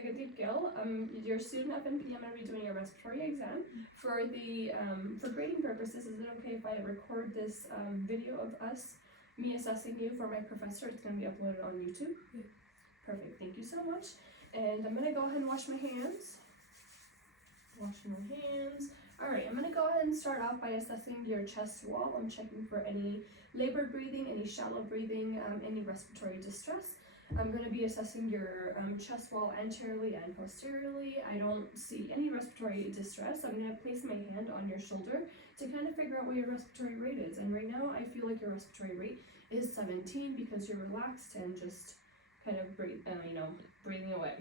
take a deep gill. Your student FNP, I'm going to be doing a respiratory exam. For the for grading purposes, is it okay if I record this video of me assessing you for my professor? It's going to be uploaded on YouTube. Yeah. Perfect. Thank you so much. And I'm going to go ahead and wash my hands. Washing my hands. Alright, I'm going to go ahead and start off by assessing your chest wall. I'm checking for any labored breathing, any shallow breathing, any respiratory distress. I'm going to be assessing your chest wall anteriorly and posteriorly. I don't see any respiratory distress. I'm going to place my hand on your shoulder to kind of figure out what your respiratory rate is. And right now, I feel like your respiratory rate is 17 because you're relaxed and just kind of breathing away.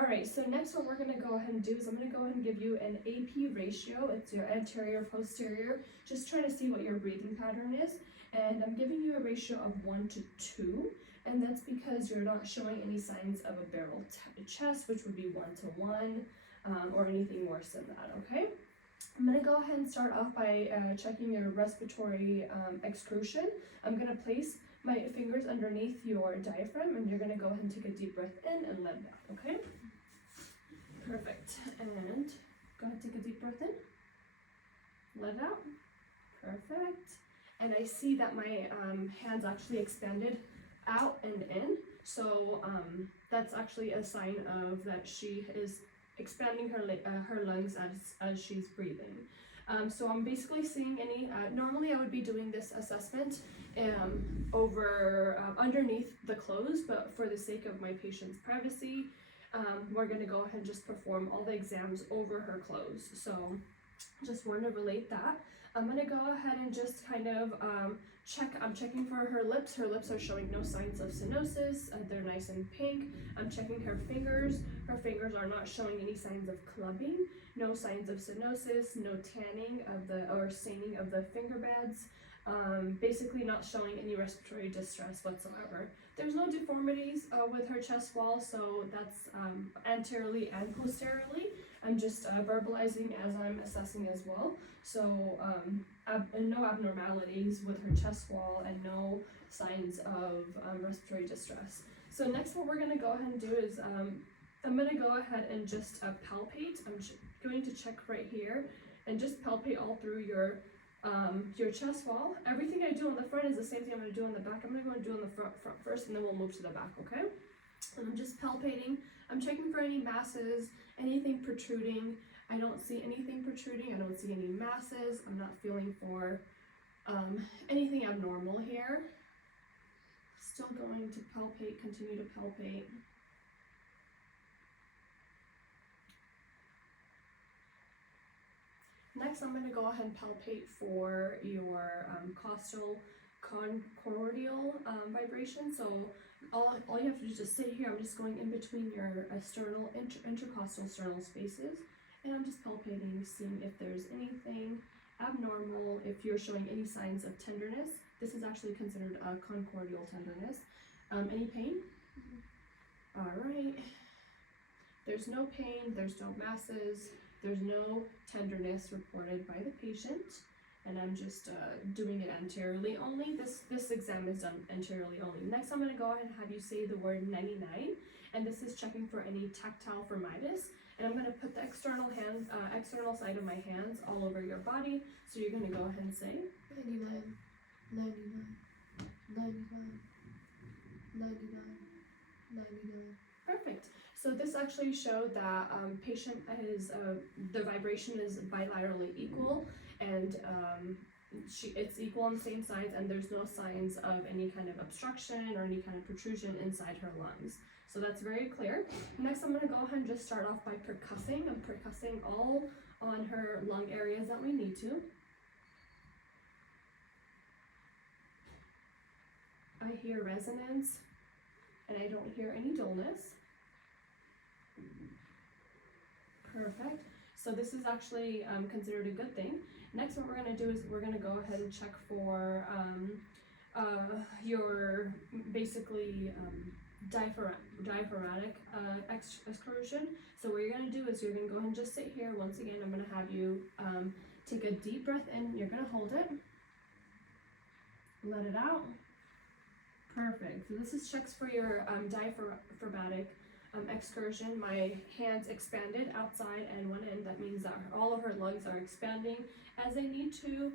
Alright, so next what we're going to go ahead and do is I'm going to go ahead and give you an AP ratio. It's your anterior, posterior, just trying to see what your breathing pattern is. And I'm giving you a ratio of 1 to 2, and that's because you're not showing any signs of a barrel chest, which would be 1 to 1, or anything worse than that, okay? I'm going to go ahead and start off by checking your respiratory excrusion. I'm going to place my fingers underneath your diaphragm, and you're going to go ahead and take a deep breath in and let it out, okay? Perfect. And go ahead and take a deep breath in. Let it out. Perfect. And I see that my hands actually expanded out and in. So that's actually a sign of that she is expanding her lungs as she's breathing. So I'm basically seeing any, normally I would be doing this assessment underneath the clothes, but for the sake of my patient's privacy, we're going to go ahead and just perform all the exams over her clothes. So just want to relate that. I'm going to go ahead and just kind of I'm checking for her lips. Her lips are showing no signs of cyanosis. They're nice and pink. I'm checking her fingers. Her fingers are not showing any signs of clubbing, no signs of cyanosis, no tanning or staining of the finger beds. Basically not showing any respiratory distress whatsoever. There's no deformities with her chest wall, so that's anteriorly and posteriorly. I'm just verbalizing as I'm assessing as well. So no abnormalities with her chest wall and no signs of respiratory distress. So next what we're going to go ahead and do is I'm going to go ahead and just palpate. I'm going to check right here and just palpate all through your chest wall. Everything I do on the front is the same thing I'm going to do on the back. I'm going to go and do on the front first, and then we'll move to the back, okay? And I'm just palpating. I'm checking for any masses, anything protruding. I don't see anything protruding. I don't see any masses. I'm not feeling for anything abnormal here. Still going to palpate, continue to palpate. Next, I'm going to go ahead and palpate for your costal concordial vibration. So all you have to do is just sit here. I'm just going in between your intercostal sternal spaces, and I'm just palpating, seeing if there's anything abnormal, if you're showing any signs of tenderness. This is actually considered a concordial tenderness. Any pain? Mm-hmm. All right. There's no pain, there's no masses, there's no tenderness reported by the patient, and I'm just doing it anteriorly only. This exam is done anteriorly only. Next, I'm going to go ahead and have you say the word 99, and this is checking for any tactile firmitis. And I'm going to put the external side of my hands all over your body. So you're going to go ahead and say 99, 99, 99, 99, 99. Perfect. So this actually showed that patient is the vibration is bilaterally equal, and it's equal on the same sides, and there's no signs of any kind of obstruction or any kind of protrusion inside her lungs. So that's very clear. Next, I'm going to go ahead and just start off by percussing. I'm percussing all on her lung areas that we need to. I hear resonance, and I don't hear any dullness. Perfect. So this is actually considered a good thing. Next, what we're going to do is we're going to go ahead and check for your basically diaphragmatic excursion. So what you're going to do is you're going to go ahead and just sit here. Once again, I'm going to have you take a deep breath in. You're going to hold it. Let it out. Perfect. So this is checks for your diaphragmatic excursion, my hands expanded outside and went in. That means that all of her lungs are expanding as they need to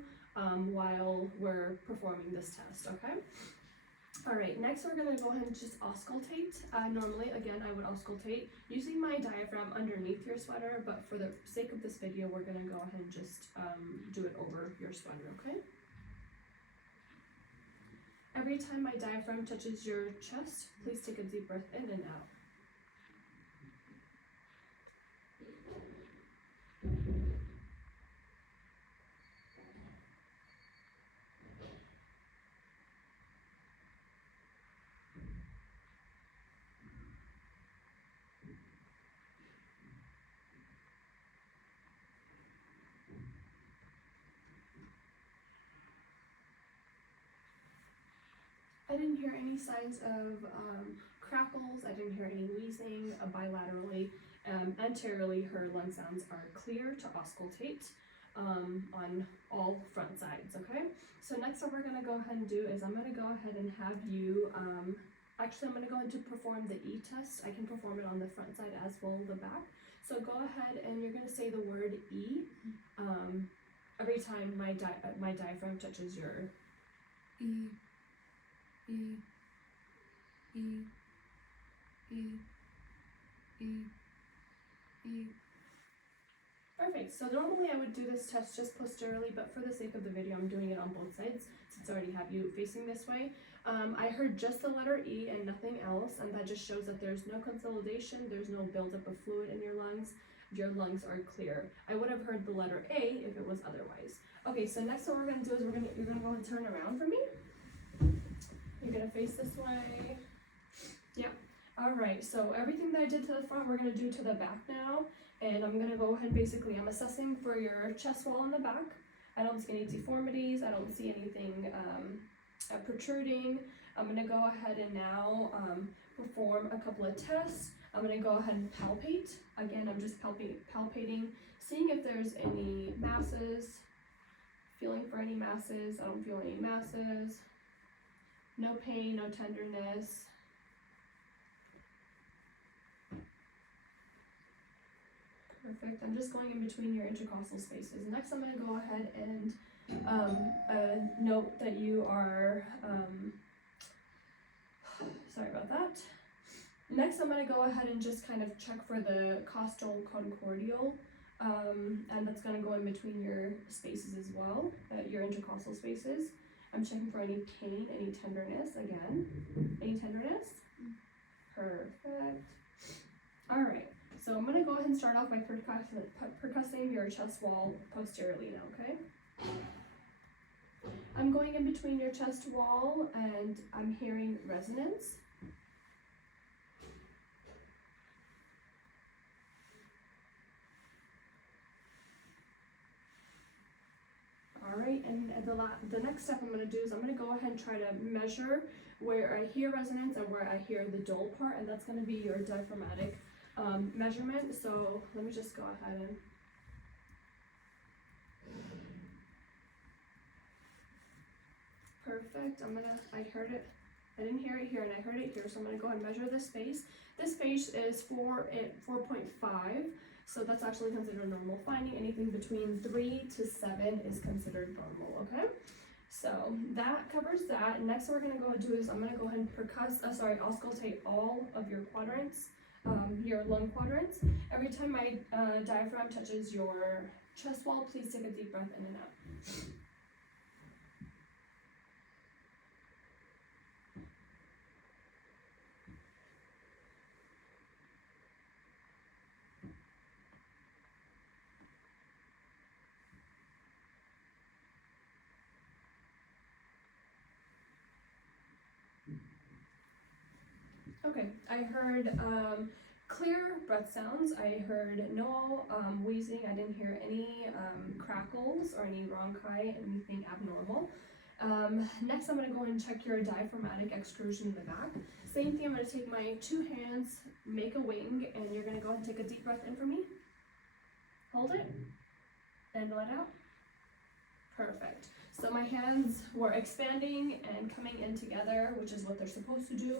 while we're performing this test, okay? Alright, next we're going to go ahead and just auscultate. Normally, again, I would auscultate using my diaphragm underneath your sweater, but for the sake of this video, we're going to go ahead and just do it over your sweater, okay? Every time my diaphragm touches your chest, please take a deep breath in and out. I didn't hear any signs of crackles. I didn't hear any wheezing bilaterally. Anteriorly, her lung sounds are clear to auscultate on all front sides, okay? So next what we're going to go ahead and do is I'm going to go ahead and have you, actually I'm going to go ahead to perform the E test. I can perform it on the front side as well as the back. So go ahead and you're going to say the word E every time my diaphragm touches your E. E, E, E, E, E. Perfect. So normally I would do this test just posteriorly, but for the sake of the video, I'm doing it on both sides since I already have you facing this way. I heard just the letter E and nothing else, and that just shows that there's no consolidation, there's no buildup of fluid in your lungs. Your lungs are clear. I would have heard the letter A if it was otherwise. Okay, so next what we're going to do is you're going to go and turn around for me. You're gonna face this way. Yeah. Alright, so everything that I did to the front, we're gonna do to the back now. And I'm gonna go ahead, basically, I'm assessing for your chest wall in the back. I don't see any deformities, I don't see anything protruding. I'm gonna go ahead and now perform a couple of tests. I'm gonna go ahead and palpate. Again, I'm just palpating, seeing if there's any masses, feeling for any masses. I don't feel any masses. No pain, no tenderness. Perfect. I'm just going in between your intercostal spaces. Next, I'm going to go ahead and note that you are, sorry about that. Next, I'm going to go ahead and just kind of check for the costal concordial, and that's going to go in between your spaces as well, your intercostal spaces. I'm checking for any pain, any tenderness, again. Any tenderness? Perfect. Alright, so I'm going to go ahead and start off by percussing your chest wall posteriorly now, okay? I'm going in between your chest wall and I'm hearing resonance. Alright, and the next step I'm going to do is I'm going to go ahead and try to measure where I hear resonance and where I hear the dull part, and that's going to be your diaphragmatic measurement. So let me just go ahead and perfect. I heard it. I didn't hear it here and I heard it here, so I'm going to go ahead and measure this space. This space is 4.5. So that's actually considered normal finding. Anything between 3 to 7 is considered normal, okay? So that covers that. Next what we're gonna go do is I'm gonna go ahead and auscultate all of your quadrants, your lung quadrants. Every time my diaphragm touches your chest wall, please take a deep breath in and out. Okay, I heard clear breath sounds. I heard no wheezing. I didn't hear any crackles or any bronchi, anything abnormal. Next, I'm going to go and check your diaphragmatic extrusion in the back. Same thing, I'm going to take my 2 hands, make a wing, and you're going to go ahead and take a deep breath in for me. Hold it, and let out. Perfect. So my hands were expanding and coming in together, which is what they're supposed to do,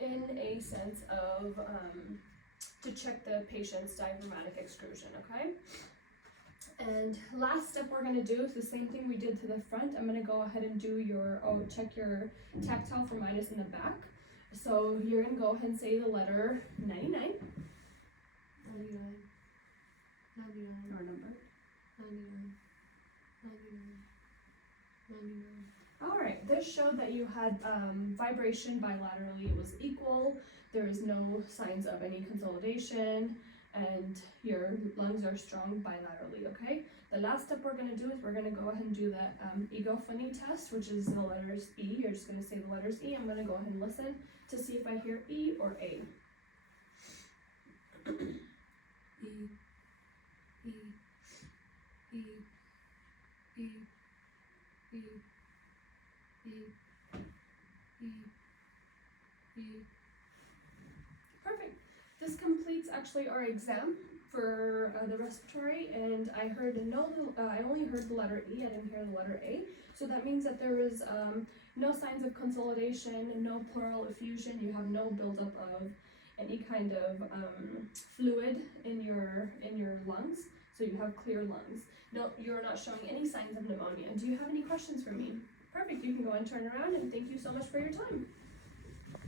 in a sense of to check the patient's diaphragmatic excursion, okay? And last step we're gonna do is the same thing we did to the front. I'm gonna go ahead and do check your tactile for minus in the back. So you're gonna go ahead and say the letter 99. 99. 99. Or number. 99. 99. 99. Alright, this showed that you had vibration bilaterally, it was equal, there is no signs of any consolidation, and your lungs are strong bilaterally, okay? The last step we're going to do is we're going to go ahead and do the egophony test, which is the letters E. You're just going to say the letters E. I'm going to go ahead and listen to see if I hear E or A. E. E. E. E. E. E. E. E. Perfect. This completes actually our exam for the respiratory, and I only heard the letter E, I didn't hear the letter A, so that means that there is no signs of consolidation, no pleural effusion, you have no buildup of any kind of fluid in your lungs, so you have clear lungs. No, you're not showing any signs of pneumonia. Do you have any questions for me? Perfect, you can go and turn around, and thank you so much for your time.